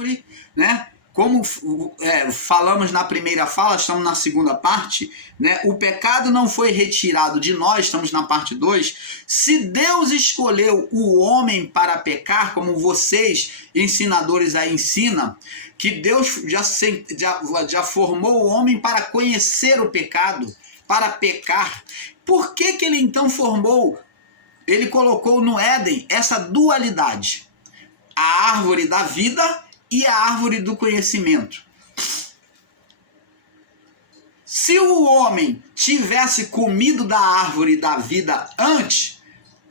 árvore, né? Como falamos na primeira fala, estamos na segunda parte, né? O pecado não foi retirado de nós, estamos na parte 2. Se Deus escolheu o homem para pecar, como vocês, ensinadores, aí ensinam, que Deus já formou o homem para conhecer o pecado, para pecar. Por que ele então ele colocou no Éden essa dualidade? A árvore da vida e a árvore do conhecimento. Se o homem tivesse comido da árvore da vida antes,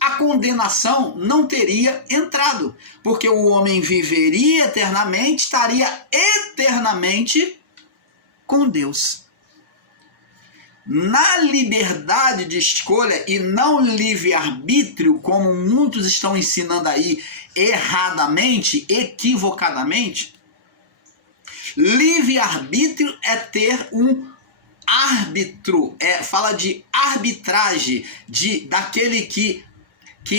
a condenação não teria entrado, porque o homem viveria eternamente, estaria eternamente com Deus. Na liberdade de escolha e não livre-arbítrio, como muitos estão ensinando aí erradamente, equivocadamente, livre-arbítrio é ter um árbitro, fala de arbitragem, daquele que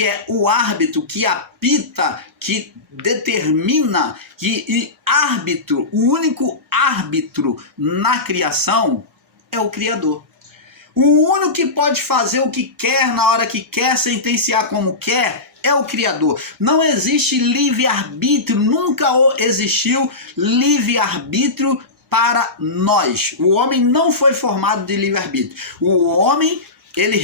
é o árbitro, que apita, que determina, e árbitro, o único árbitro na criação é o Criador. O único que pode fazer o que quer, na hora que quer, sentenciar como quer, é o Criador. Não existe livre-arbítrio, nunca existiu livre-arbítrio para nós. O homem não foi formado de livre-arbítrio. O homem, ele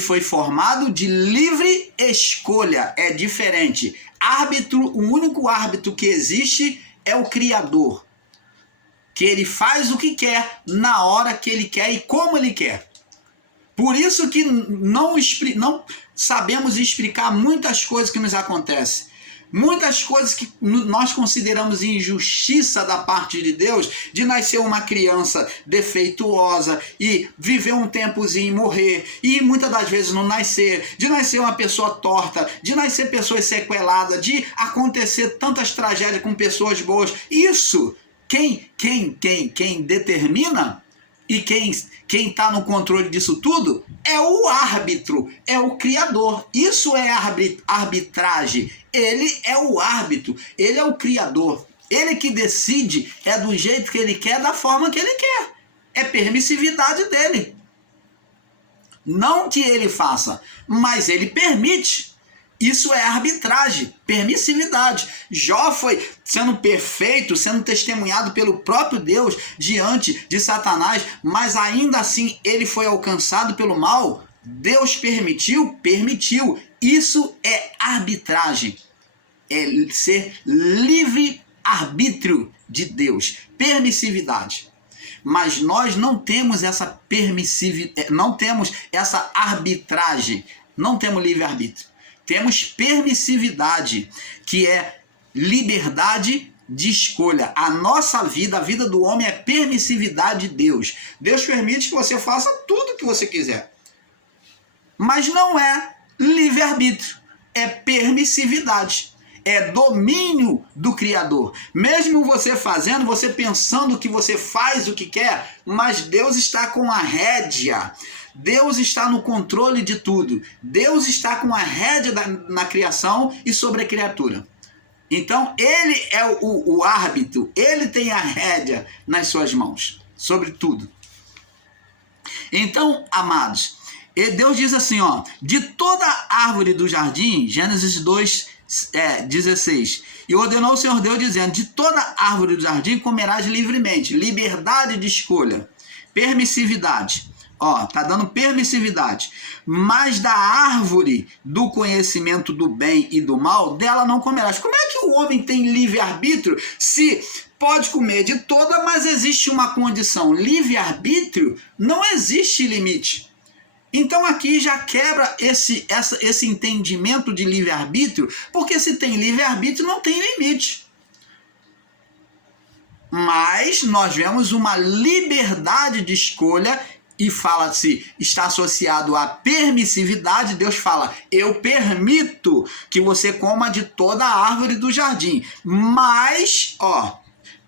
foi formado de livre escolha. É diferente. Árbitro, o único árbitro que existe é o Criador, que ele faz o que quer, na hora que ele quer e como ele quer. Por isso que não sabemos explicar muitas coisas que nos acontecem. Muitas coisas que nós consideramos injustiça da parte de Deus, de nascer uma criança defeituosa e viver um tempozinho e morrer, e muitas das vezes não nascer, de nascer uma pessoa torta, de nascer pessoas sequeladas, de acontecer tantas tragédias com pessoas boas. Isso, quem determina e quem está no controle disso tudo é o árbitro, é o Criador. Isso é arbitragem. Ele é o árbitro, ele é o Criador. Ele que decide, é do jeito que ele quer, da forma que ele quer. É permissividade dele. Não que ele faça, mas ele permite. Isso é arbitragem, permissividade. Jó foi sendo perfeito, sendo testemunhado pelo próprio Deus diante de Satanás, mas ainda assim ele foi alcançado pelo mal. Deus permitiu? Permitiu. Isso é arbitragem. É ser livre-arbítrio de Deus. Permissividade. Mas nós não temos essa permissividade, não temos essa arbitragem, não temos livre-arbítrio. Temos permissividade, que é liberdade de escolha. A nossa vida, a vida do homem é permissividade de Deus. Deus permite que você faça tudo o que você quiser. Mas não é livre-arbítrio, é permissividade. É domínio do Criador. Mesmo você fazendo, você pensando que você faz o que quer, mas Deus está com a rédea. Deus está no controle de tudo. Deus está com a rédea na criação e sobre a criatura. Então, ele é o árbitro. Ele tem a rédea nas suas mãos, sobre tudo. Então, amados, Deus diz assim, ó, de toda árvore do jardim, Gênesis 2:16, e ordenou o Senhor Deus dizendo, de toda árvore do jardim comerás livremente. Liberdade de escolha, permissividade. Ó, tá dando permissividade. Mas da árvore do conhecimento do bem e do mal, dela não comerás. Como é que o homem tem livre-arbítrio se pode comer de toda, mas existe uma condição? Livre-arbítrio não existe limite. Então aqui já quebra esse entendimento de livre-arbítrio, porque se tem livre-arbítrio não tem limite. Mas nós vemos uma liberdade de escolha e fala-se, está associado à permissividade. Deus fala, eu permito que você coma de toda a árvore do jardim, mas, ó,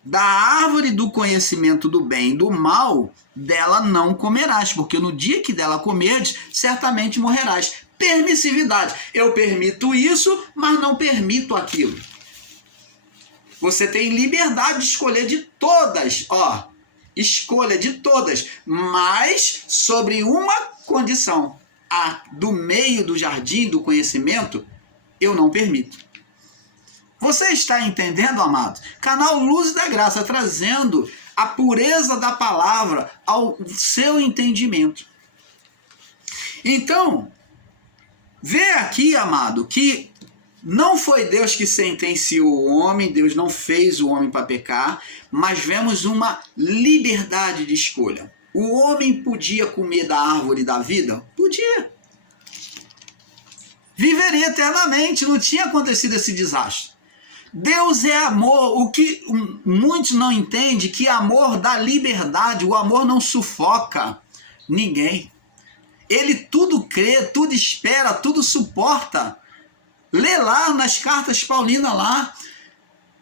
da árvore do conhecimento do bem e do mal, dela não comerás, porque no dia que dela comerdes, certamente morrerás. Permissividade, eu permito isso, mas não permito aquilo. Você tem liberdade de escolher de todas, ó. Escolha de todas, mas sobre uma condição. A do meio do jardim do conhecimento, eu não permito. Você está entendendo, amado? Canal Luz da Graça, trazendo a pureza da palavra ao seu entendimento. Então, vê aqui, amado, que não foi Deus que sentenciou o homem, Deus não fez o homem para pecar, mas vemos uma liberdade de escolha. O homem podia comer da árvore da vida? Podia. Viveria eternamente, não tinha acontecido esse desastre. Deus é amor. O que muitos não entendem, que amor dá liberdade, o amor não sufoca ninguém. Ele tudo crê, tudo espera, tudo suporta. Lê lá nas cartas paulinas lá,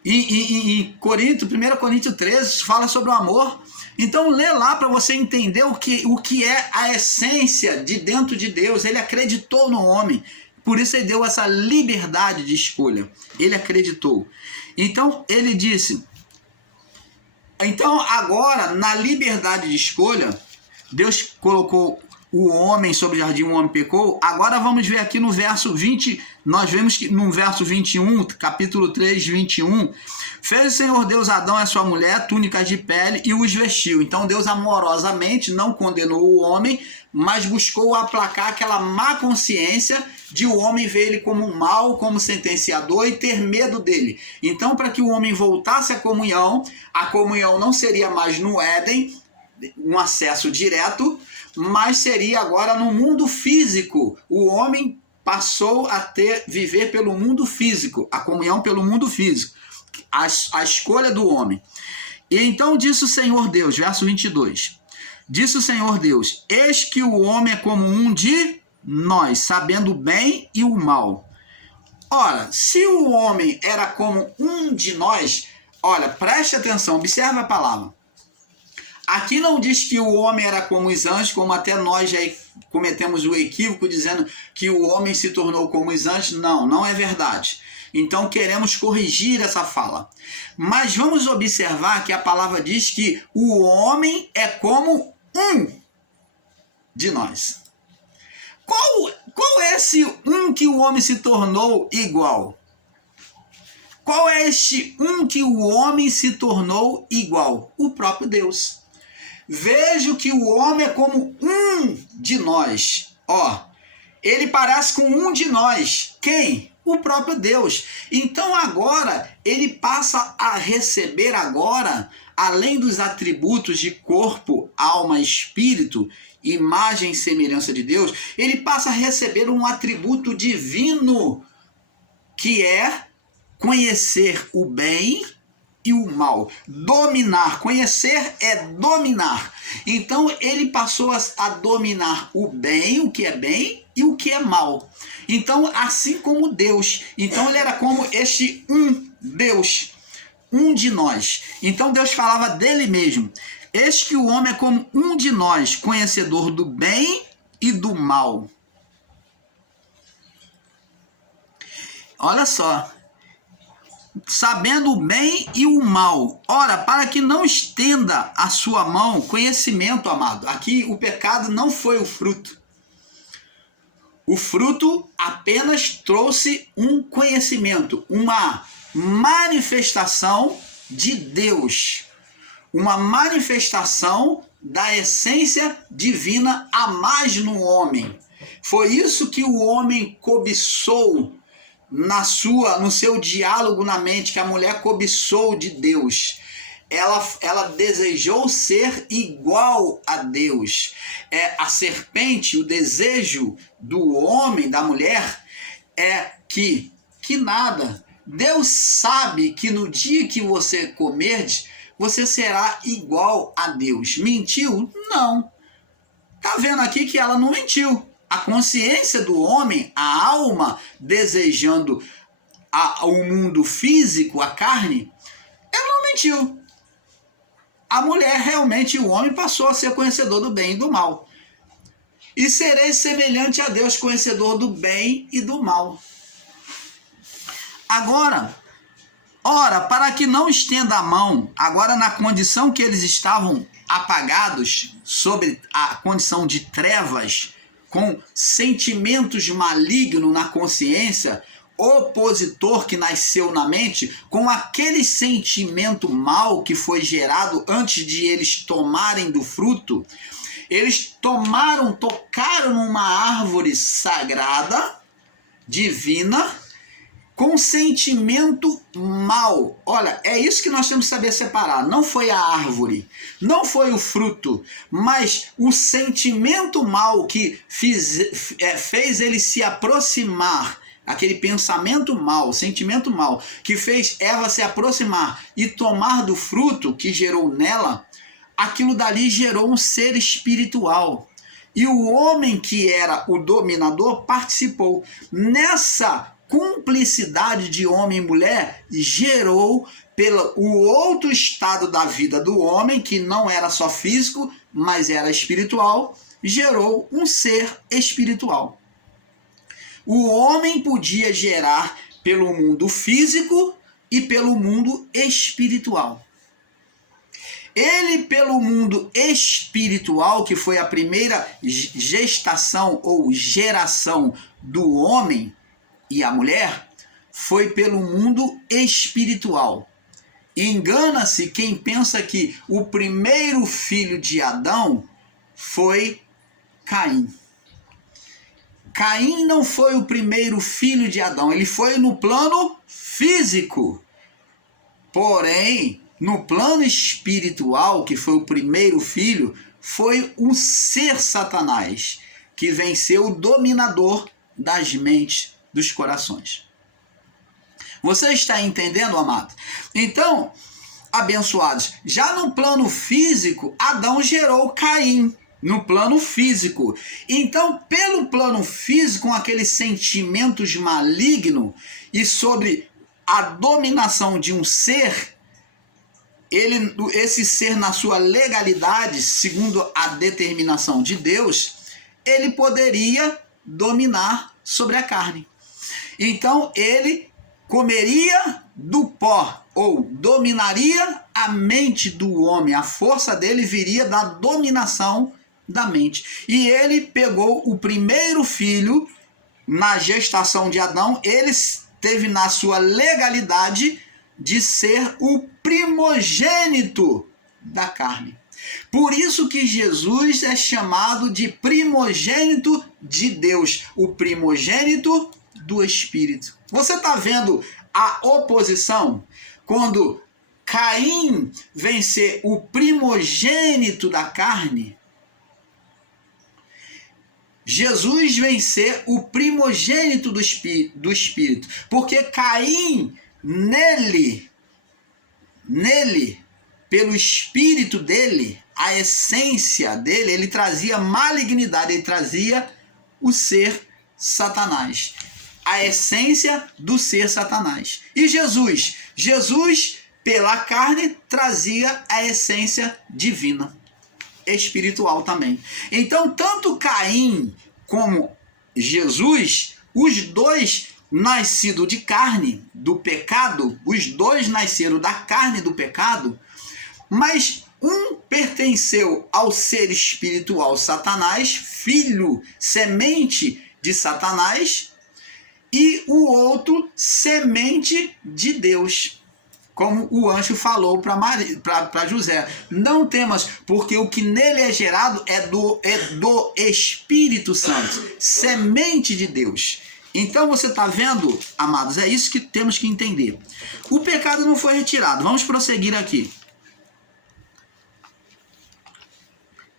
em 1 Coríntios 13, fala sobre o amor. Então lê lá para você entender o que é a essência de dentro de Deus. Ele acreditou no homem, por isso ele deu essa liberdade de escolha. Ele acreditou. Então ele disse, então agora na liberdade de escolha, Deus colocou o homem sobre o jardim, o homem pecou. Agora vamos ver aqui no verso 20, nós vemos que no verso 21, capítulo 3, 21, fez o Senhor Deus Adão e a sua mulher túnicas de pele e os vestiu. Então Deus amorosamente não condenou o homem, mas buscou aplacar aquela má consciência de o homem ver ele como mal, como sentenciador e ter medo dele. Então, para que o homem voltasse à comunhão, a comunhão não seria mais no Éden, um acesso direto, mas seria agora no mundo físico. O homem passou a viver pelo mundo físico, a comunhão pelo mundo físico, a escolha do homem. E então disse o Senhor Deus, verso 22, disse o Senhor Deus, eis que o homem é como um de nós, sabendo o bem e o mal. Ora, se o homem era como um de nós, olha, preste atenção, observe a palavra. Aqui não diz que o homem era como os anjos, como até nós já cometemos o equívoco dizendo que o homem se tornou como os anjos. Não, não é verdade. Então queremos corrigir essa fala. Mas vamos observar que a palavra diz que o homem é como um de nós. Qual é esse um que o homem se tornou igual? Qual é este um que o homem se tornou igual? O próprio Deus. Vejo que o homem é como um de nós. Ó, ele parece com um de nós. Quem? O próprio Deus. Então agora ele passa a receber agora, além dos atributos de corpo, alma e espírito, imagem e semelhança de Deus, ele passa a receber um atributo divino, que é conhecer o bem e o mal. Dominar. Conhecer é dominar. Então ele passou a dominar o bem, o que é bem, e o que é mal. Então, assim como Deus. Então ele era como este um Deus, um de nós. Então Deus falava dele mesmo. Eis que o homem é como um de nós, conhecedor do bem e do mal. Olha só. Sabendo o bem e o mal. Ora, para que não estenda a sua mão, conhecimento, amado. Aqui o pecado não foi o fruto. O fruto apenas trouxe um conhecimento, uma manifestação de Deus. Uma manifestação da essência divina a mais no homem. Foi isso que o homem cobiçou no seu diálogo na mente, que a mulher cobiçou de Deus. Ela desejou ser igual a Deus. A serpente, o desejo do homem, da mulher, é que nada. Deus sabe que no dia que você comerdes, você será igual a Deus. Mentiu? Não. Tá vendo aqui que ela não mentiu. A consciência do homem, a alma desejando o mundo físico, a carne, ela não mentiu. A mulher realmente, o homem passou a ser conhecedor do bem e do mal. E sereis semelhante a Deus, conhecedor do bem e do mal. Agora, ora, para que não estenda a mão, agora na condição que eles estavam apagados, sobre a condição de trevas, com sentimentos malignos na consciência, opositor que nasceu na mente, com aquele sentimento mal que foi gerado antes de eles tomarem do fruto, eles tocaram numa árvore sagrada, divina, com sentimento mal. Olha, é isso que nós temos que saber separar. Não foi a árvore, não foi o fruto, mas o sentimento mal que fez ele se aproximar, aquele pensamento mal, sentimento mal, que fez Eva se aproximar e tomar do fruto que gerou nela, aquilo dali gerou um ser espiritual. E o homem que era o dominador participou. Nessa cumplicidade de homem e mulher, gerou o outro estado da vida do homem, que não era só físico, mas era espiritual, gerou um ser espiritual. O homem podia gerar pelo mundo físico e pelo mundo espiritual. Ele, pelo mundo espiritual, que foi a primeira gestação ou geração do homem e a mulher, foi pelo mundo espiritual. Engana-se quem pensa que o primeiro filho de Adão foi Caim. Caim não foi o primeiro filho de Adão, ele foi no plano físico. Porém, no plano espiritual, que foi o primeiro filho, foi um ser Satanás, que venceu o dominador das mentes, dos corações. Você está entendendo, amado? Então, abençoados, já no plano físico, Adão gerou Caim. No plano físico. Então, pelo plano físico, com aqueles sentimentos malignos e sobre a dominação de um ser, esse ser na sua legalidade, segundo a determinação de Deus, ele poderia dominar sobre a carne. Então, ele comeria do pó, ou dominaria a mente do homem. A força dele viria da dominação da mente. E ele pegou o primeiro filho na gestação de Adão, ele teve na sua legalidade de ser o primogênito da carne. Por isso que Jesus é chamado de primogênito de Deus, o primogênito do Espírito. Você está vendo a oposição? Quando Caim vem ser o primogênito da carne, Jesus vem ser o primogênito do Espírito, porque Caim, nele, pelo Espírito dele, a essência dele, ele trazia malignidade, ele trazia o ser Satanás, a essência do ser Satanás. E Jesus, pela carne, trazia a essência divina, espiritual também. Então, tanto Caim como Jesus, os dois nascidos de carne, do pecado, os dois nasceram da carne do pecado, mas um pertenceu ao ser espiritual Satanás, filho, semente de Satanás, e o outro, semente de Deus. Como o anjo falou para José, não temas, porque o que nele é gerado é do Espírito Santo, semente de Deus. Então você está vendo, amados, é isso que temos que entender. O pecado não foi retirado, vamos prosseguir aqui.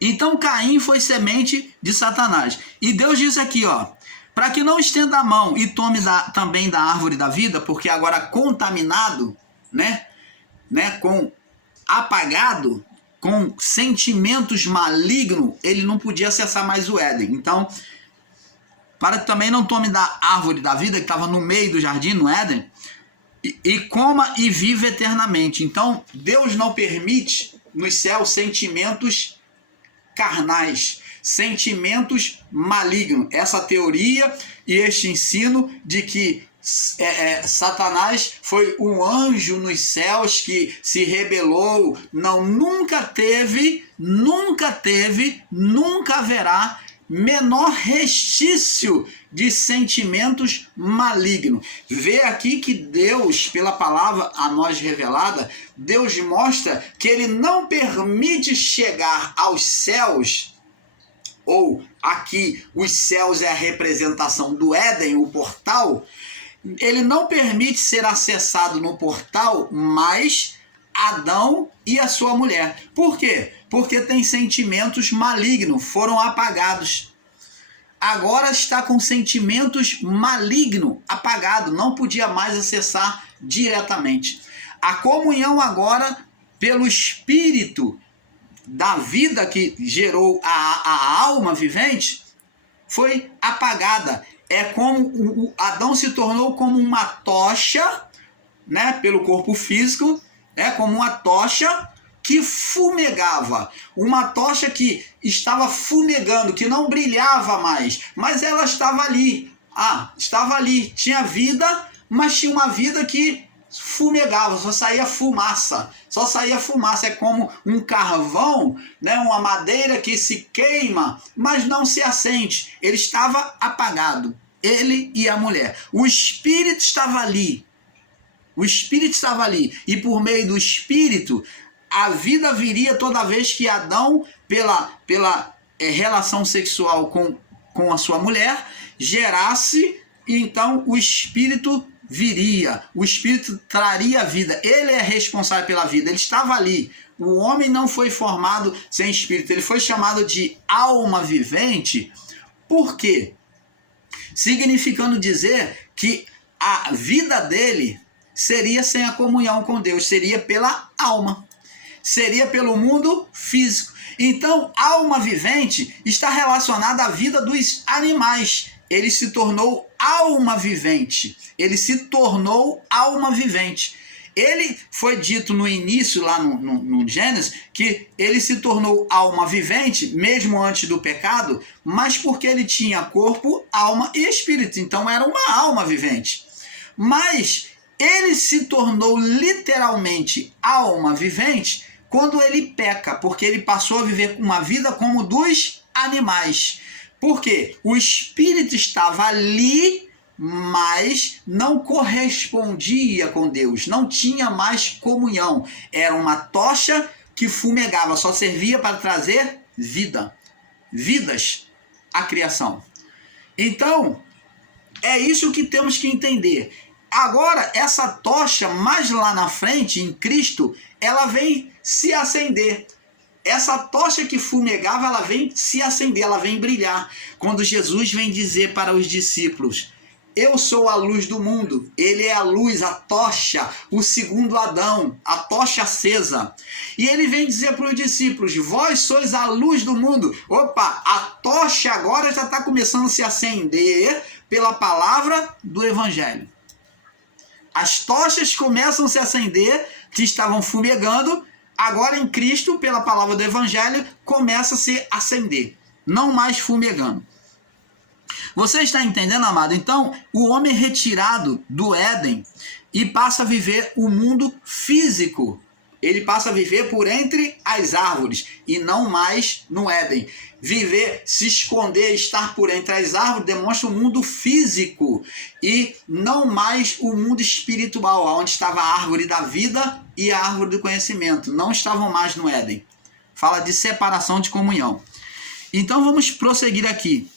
Então Caim foi semente de Satanás. E Deus diz aqui, ó, para que não estenda a mão e tome também da árvore da vida, porque agora contaminado, né, com apagado, com sentimentos malignos, ele não podia acessar mais o Éden. Então, para que também não tome da árvore da vida, que estava no meio do jardim, no Éden, e coma e viva eternamente. Então, Deus não permite nos céus sentimentos carnais, sentimentos malignos. Essa teoria e este ensino de que Satanás foi um anjo nos céus que se rebelou. Não, nunca teve, nunca haverá menor restício de sentimentos malignos. Vê aqui que Deus, pela palavra a nós revelada, Deus mostra que ele não permite chegar aos céus, ou aqui os céus é a representação do Éden, o portal. Ele não permite ser acessado no portal, mas Adão e a sua mulher. Por quê? Porque tem sentimentos malignos, foram apagados. Agora está com sentimentos malignos, apagado, não podia mais acessar diretamente. A comunhão agora, pelo Espírito da vida que gerou a alma vivente, foi apagada. É como o Adão se tornou como uma tocha, né, pelo corpo físico, como uma tocha que fumegava, uma tocha que estava fumegando, que não brilhava mais, mas ela estava ali. Estava ali, tinha vida, mas tinha uma vida que fumegava, só saía fumaça. É como um carvão, né, uma madeira que se queima, mas não se acende. Ele estava apagado, ele e a mulher. O Espírito estava ali. E por meio do Espírito, a vida viria toda vez que Adão, pela relação sexual com a sua mulher, gerasse, então o Espírito viria, o Espírito traria a vida. Ele é responsável pela vida, ele estava ali. O homem não foi formado sem Espírito, ele foi chamado de alma vivente. Por quê? Significando dizer que a vida dele seria sem a comunhão com Deus, seria pela alma, seria pelo mundo físico. Então, alma vivente está relacionada à vida dos animais. Ele se tornou alma vivente. Ele foi dito no início, lá no Gênesis, que ele se tornou alma vivente, mesmo antes do pecado, mas porque ele tinha corpo, alma e espírito. Então, era uma alma vivente. Mas ele se tornou literalmente alma vivente quando ele peca, porque ele passou a viver uma vida como dos animais. Por quê? O Espírito estava ali, mas não correspondia com Deus, não tinha mais comunhão. Era uma tocha que fumegava, só servia para trazer vidas à criação. Então, é isso que temos que entender. Agora, essa tocha, mais lá na frente, em Cristo, ela vem se acender. Essa tocha que fumegava, ela vem se acender, ela vem brilhar. Quando Jesus vem dizer para os discípulos: eu sou a luz do mundo. Ele é a luz, a tocha, o segundo Adão, a tocha acesa. E ele vem dizer para os discípulos: vós sois a luz do mundo. Opa, a tocha agora já está começando a se acender pela palavra do Evangelho. As tochas começam a se acender, que estavam fumegando, agora em Cristo, pela palavra do Evangelho, começa a se acender, não mais fumegando. Você está entendendo, amado? Então, o homem é retirado do Éden e passa a viver o mundo físico. Ele passa a viver por entre as árvores e não mais no Éden. Viver, se esconder, estar por entre as árvores demonstra o mundo físico e não mais o mundo espiritual, onde estava a árvore da vida e a árvore do conhecimento. Não estavam mais no Éden. Fala de separação, de comunhão. Então vamos prosseguir aqui.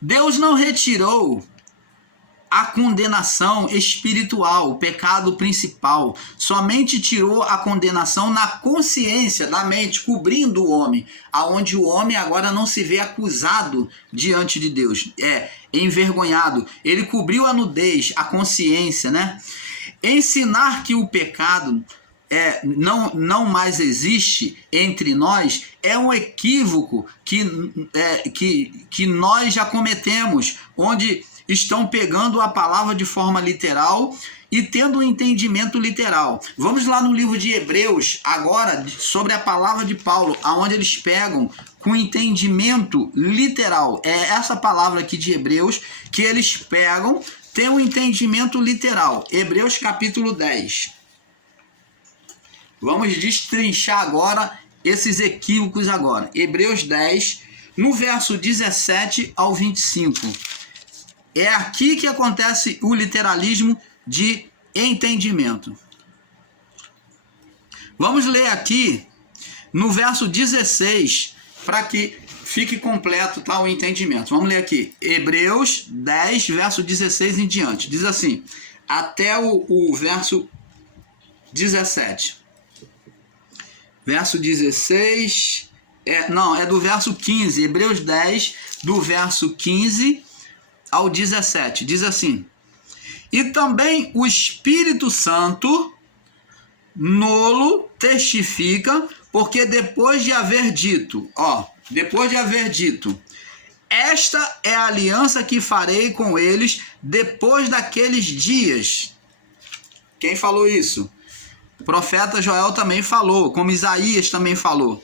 Deus não retirou a condenação espiritual, o pecado principal. Somente tirou a condenação na consciência, na mente, cobrindo o homem, aonde o homem agora não se vê acusado diante de Deus, envergonhado. Ele cobriu a nudez, a consciência, né? Ensinar que o pecado não mais existe entre nós é um equívoco que nós já cometemos, onde estão pegando a palavra de forma literal e tendo um entendimento literal. Vamos lá no livro de Hebreus, agora, sobre a palavra de Paulo, aonde eles pegam com entendimento literal. É essa palavra aqui de Hebreus que eles pegam tem um entendimento literal. Hebreus capítulo 10. Vamos destrinchar agora esses equívocos agora. Hebreus 10, no verso 17 ao 25. É aqui que acontece o literalismo de entendimento. Vamos ler aqui no verso 16 para que fique completo, tá, o entendimento. Vamos ler aqui. Hebreus 10, verso 16 em diante. Diz assim, até o verso 17. Verso 16, é do verso 15, Hebreus 10, do verso 15 ao 17, diz assim, e também o Espírito Santo nolo testifica, porque depois de haver dito, esta é a aliança que farei com eles depois daqueles dias. Quem falou isso? O profeta Joel também falou, como Isaías também falou.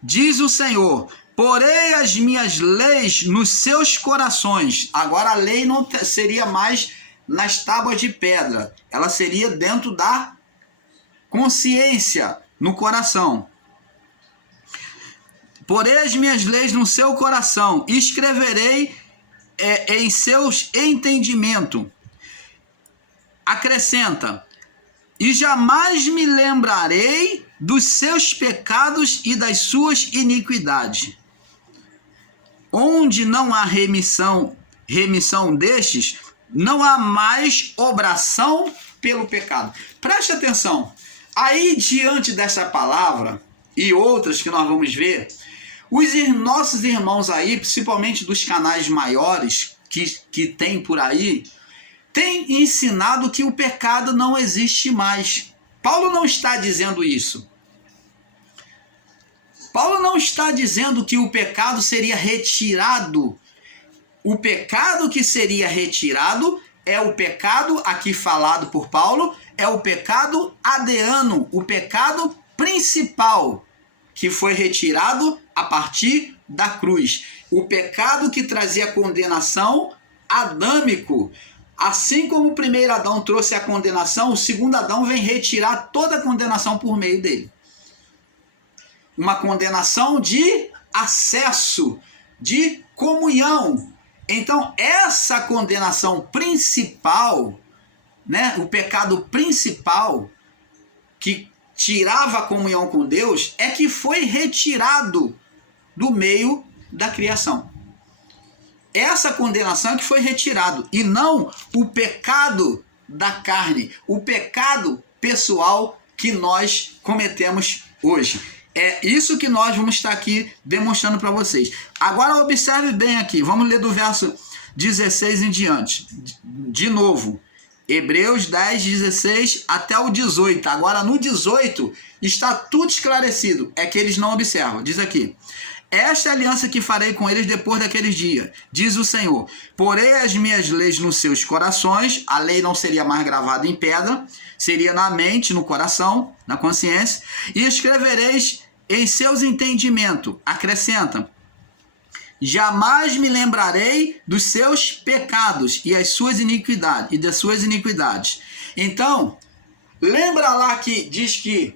Diz o Senhor, porei as minhas leis nos seus corações. Agora a lei não seria mais nas tábuas de pedra. Ela seria dentro da consciência, no coração. Porei as minhas leis no seu coração. Escreverei em seus entendimentos. Acrescenta. E jamais me lembrarei dos seus pecados e das suas iniquidades. Onde não há remissão destes, não há mais obração pelo pecado. Preste atenção. Aí, diante dessa palavra e outras que nós vamos ver, os nossos irmãos aí, principalmente dos canais maiores que tem por aí, tem ensinado que o pecado não existe mais. Paulo não está dizendo isso. Paulo não está dizendo que o pecado seria retirado. O pecado que seria retirado é o pecado aqui falado por Paulo, é o pecado adeano, o pecado principal que foi retirado a partir da cruz. O pecado que trazia condenação adâmico. Assim como o primeiro Adão trouxe a condenação, o segundo Adão vem retirar toda a condenação por meio dele. Uma condenação de acesso, de comunhão. Então, essa condenação principal, né, o pecado principal que tirava a comunhão com Deus, é que foi retirado do meio da criação. Essa condenação é que foi retirado, e não o pecado da carne, o pecado pessoal que nós cometemos hoje. É isso que nós vamos estar aqui demonstrando para vocês. Agora observe bem aqui, vamos ler do verso 16 em diante. De novo, Hebreus 10, 16 até o 18. Agora no 18 está tudo esclarecido, é que eles não observam. Diz aqui. Esta é a aliança que farei com eles depois daqueles dias, diz o Senhor. Porei as minhas leis nos seus corações, a lei não seria mais gravada em pedra, seria na mente, no coração, na consciência, e escrevereis em seus entendimentos. Acrescenta, jamais me lembrarei dos seus pecados e das suas iniquidades. Então, lembra lá que diz que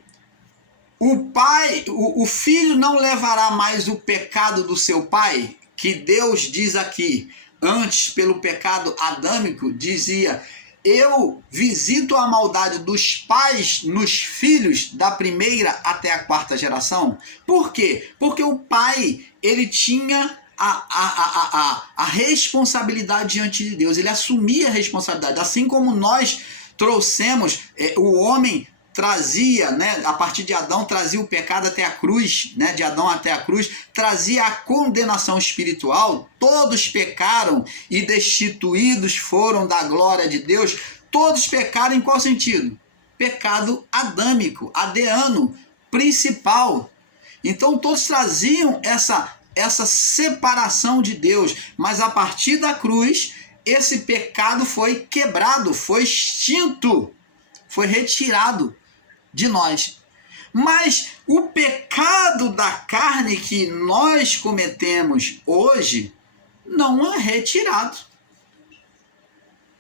o filho não levará mais o pecado do seu pai, que Deus diz aqui, antes pelo pecado adâmico, dizia, eu visito a maldade dos pais nos filhos da primeira até a quarta geração. Por quê? Porque o pai, ele tinha a responsabilidade diante de Deus, ele assumia a responsabilidade, assim como nós trouxemos, o homem trazia, né, a partir de Adão, trazia o pecado até a cruz, né, de Adão até a cruz, trazia a condenação espiritual, todos pecaram e destituídos foram da glória de Deus, todos pecaram em qual sentido? Pecado adâmico, adeano, principal. Então todos traziam essa separação de Deus, mas a partir da cruz, esse pecado foi quebrado, foi extinto, foi retirado de nós. Mas o pecado da carne que nós cometemos hoje não é retirado.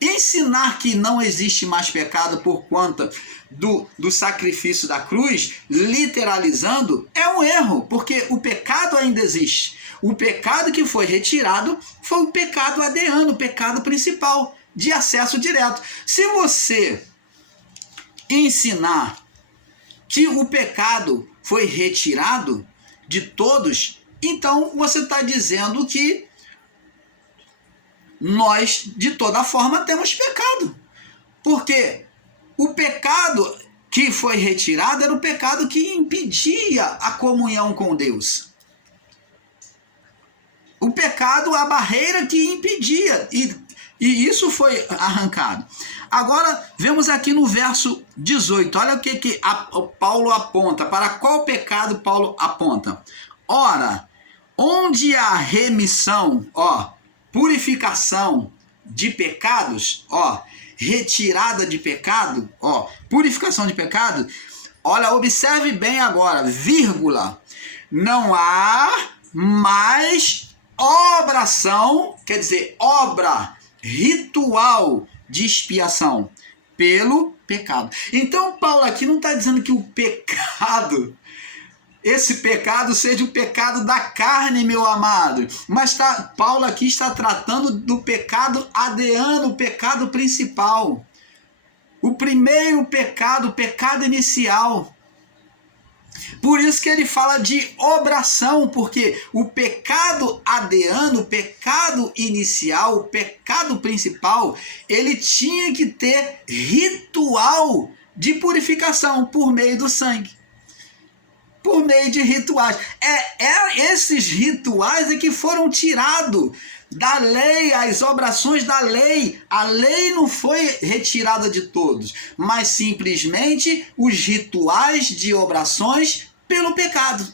Ensinar que não existe mais pecado por conta do sacrifício da cruz, literalizando, é um erro, porque o pecado ainda existe. O pecado que foi retirado foi o pecado adeano, o pecado principal, de acesso direto. Se você ensinar que o pecado foi retirado de todos, então você está dizendo que nós, de toda forma, temos pecado. Porque o pecado que foi retirado era o pecado que impedia a comunhão com Deus. O pecado, a barreira que impedia. E isso foi arrancado. Agora, vemos aqui no verso 18. Olha o que Paulo aponta. Para qual pecado Paulo aponta? Ora, onde há remissão, purificação de pecados, retirada de pecado, purificação de pecado, olha, observe bem agora, vírgula, não há mais obração, quer dizer, obra, ritual de expiação pelo pecado. Então, Paulo aqui não está dizendo que o pecado, esse pecado seja o pecado da carne, meu amado. Mas Paulo aqui está tratando do pecado adeano, o pecado principal. O primeiro pecado, o pecado inicial. Por isso que ele fala de obração, porque o pecado adeano, o pecado inicial, o pecado principal, ele tinha que ter ritual de purificação por meio do sangue. Por meio de rituais. Esses rituais é que foram tirados da lei, as obrações da lei. A lei não foi retirada de todos, mas simplesmente os rituais de obrações pelo pecado.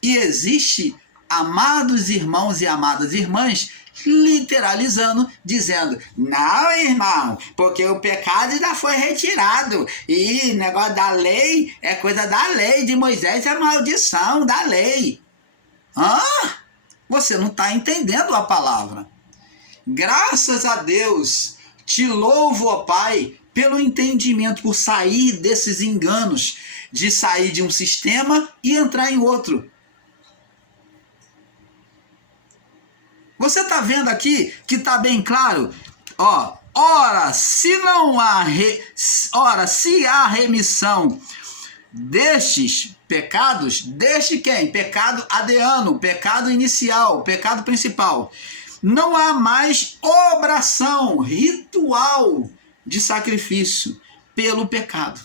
E existe, amados irmãos e amadas irmãs, literalizando, dizendo, não, irmão, porque o pecado já foi retirado, e negócio da lei é coisa da lei, de Moisés é maldição da lei. Você não está entendendo a palavra. Graças a Deus, te louvo, ó Pai, pelo entendimento, por sair desses enganos, de sair de um sistema e entrar em outro. Você está vendo aqui que está bem claro? Ora, se há remissão destes pecados, deste quem? Pecado adeano, pecado inicial, pecado principal. Não há mais obração, ritual de sacrifício pelo pecado.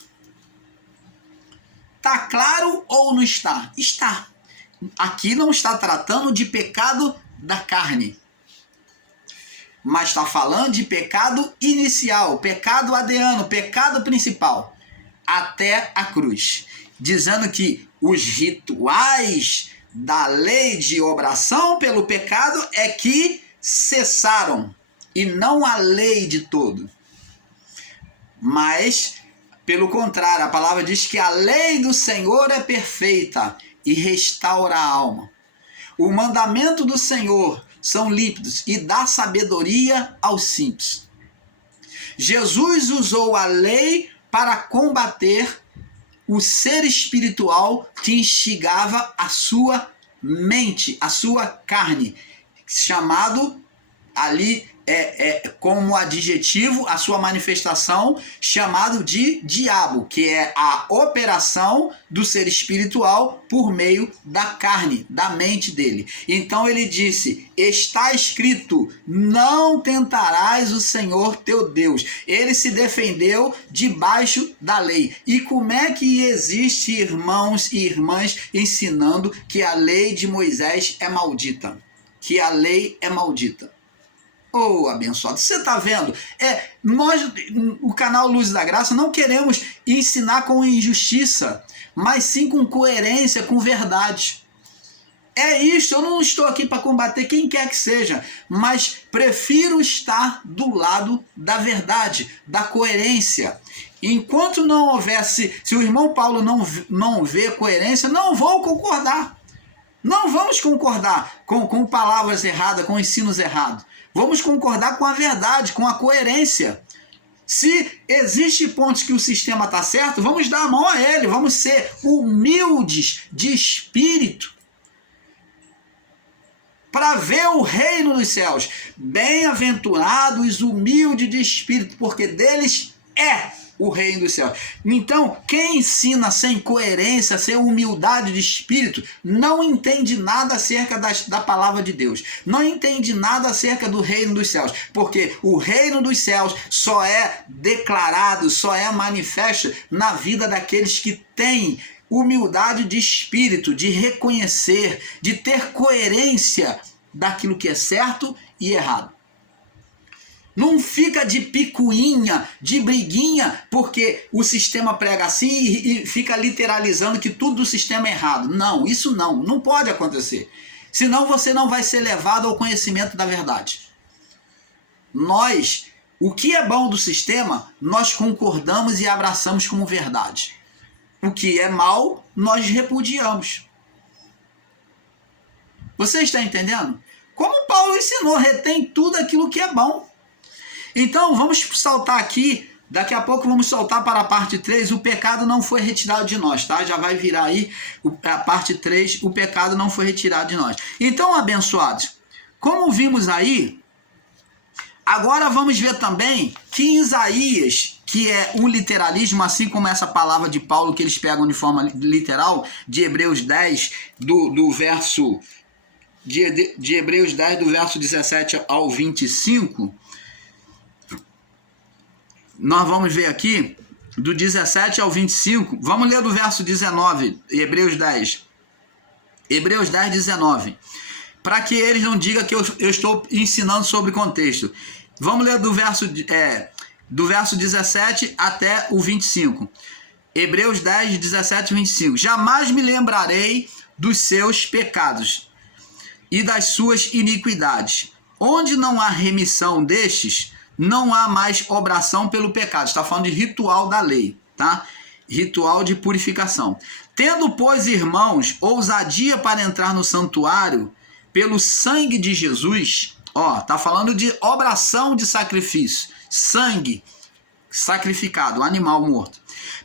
Está claro ou não está? Está. Aqui não está tratando de pecado da carne, mas está falando de pecado inicial, pecado adeano, pecado principal, até a cruz, dizendo que os rituais da lei de obração pelo pecado é que cessaram, e não a lei de todo. Mas, pelo contrário, a palavra diz que a lei do Senhor é perfeita e restaura a alma. O mandamento do Senhor são límpidos e dá sabedoria aos simples. Jesus usou a lei para combater o ser espiritual que instigava a sua mente, a sua carne, chamado ali como adjetivo, a sua manifestação, chamado de diabo, que é a operação do ser espiritual por meio da carne, da mente dele. Então ele disse, está escrito, não tentarás o Senhor teu Deus. Ele se defendeu debaixo da lei. E como é que existe irmãos e irmãs ensinando que a lei de Moisés é maldita? Que a lei é maldita. Abençoado, você está vendo? Nós, o canal Luz da Graça, não queremos ensinar com injustiça, mas sim com coerência, com verdade. É isso, eu não estou aqui para combater quem quer que seja, mas prefiro estar do lado da verdade, da coerência. Enquanto não houvesse, se o irmão Paulo não vê coerência, não vou concordar. Não vamos concordar com palavras erradas, com ensinos errados. Vamos concordar com a verdade, com a coerência. Se existe pontos que o sistema está certo, vamos dar a mão a ele, vamos ser humildes de espírito para ver o reino dos céus. Bem-aventurados humildes de espírito, porque deles é o reino dos céus. Então, quem ensina sem coerência, sem humildade de espírito, não entende nada acerca da palavra de Deus. Não entende nada acerca do reino dos céus. Porque o reino dos céus só é declarado, só é manifesto na vida daqueles que têm humildade de espírito, de reconhecer, de ter coerência daquilo que é certo e errado. Não fica de picuinha, de briguinha, porque o sistema prega assim e fica literalizando que tudo do sistema é errado. Não, isso não pode acontecer. Senão você não vai ser levado ao conhecimento da verdade. O que é bom do sistema, nós concordamos e abraçamos como verdade. O que é mal, nós repudiamos. Você está entendendo? Como Paulo ensinou, retém tudo aquilo que é bom. Então, vamos saltar aqui, daqui a pouco vamos saltar para a parte 3, o pecado não foi retirado de nós, tá? Já vai virar aí a parte 3, o pecado não foi retirado de nós. Então, abençoados, como vimos aí, agora vamos ver também que em Isaías, que é um literalismo, assim como essa palavra de Paulo que eles pegam de forma literal, de Hebreus 10, do verso... De Hebreus 10, do verso 17 ao 25... Nós vamos ver aqui, do 17 ao 25, vamos ler do verso 19, Hebreus 10. Hebreus 10, 19. Para que eles não digam que eu estou ensinando sobre contexto. Vamos ler do verso 17 até o 25. Hebreus 10, 17 e 25. Jamais me lembrarei dos seus pecados e das suas iniquidades. Onde não há remissão destes, não há mais obração pelo pecado. Está falando de ritual da lei, tá? Ritual de purificação. Tendo, pois, irmãos, ousadia para entrar no santuário pelo sangue de Jesus, tá falando de obração de sacrifício, sangue sacrificado, animal morto.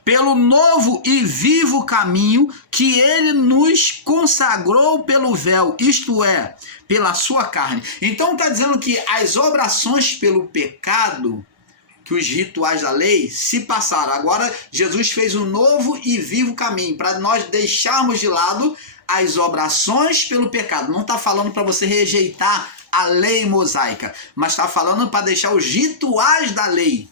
Pelo novo e vivo caminho que ele nos consagrou pelo véu, isto é, pela sua carne. Então está dizendo que as obrações pelo pecado, que os rituais da lei se passaram. Agora Jesus fez um novo e vivo caminho para nós deixarmos de lado as obrações pelo pecado. Não está falando para você rejeitar a lei mosaica, mas está falando para deixar os rituais da lei.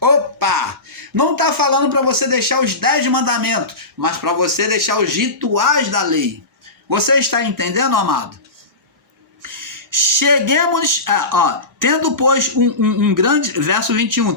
Opa! Não está falando para você deixar os 10 mandamentos, mas para você deixar os rituais da lei. Você está entendendo, amado? Cheguemos, tendo, pois, um grande, verso 21,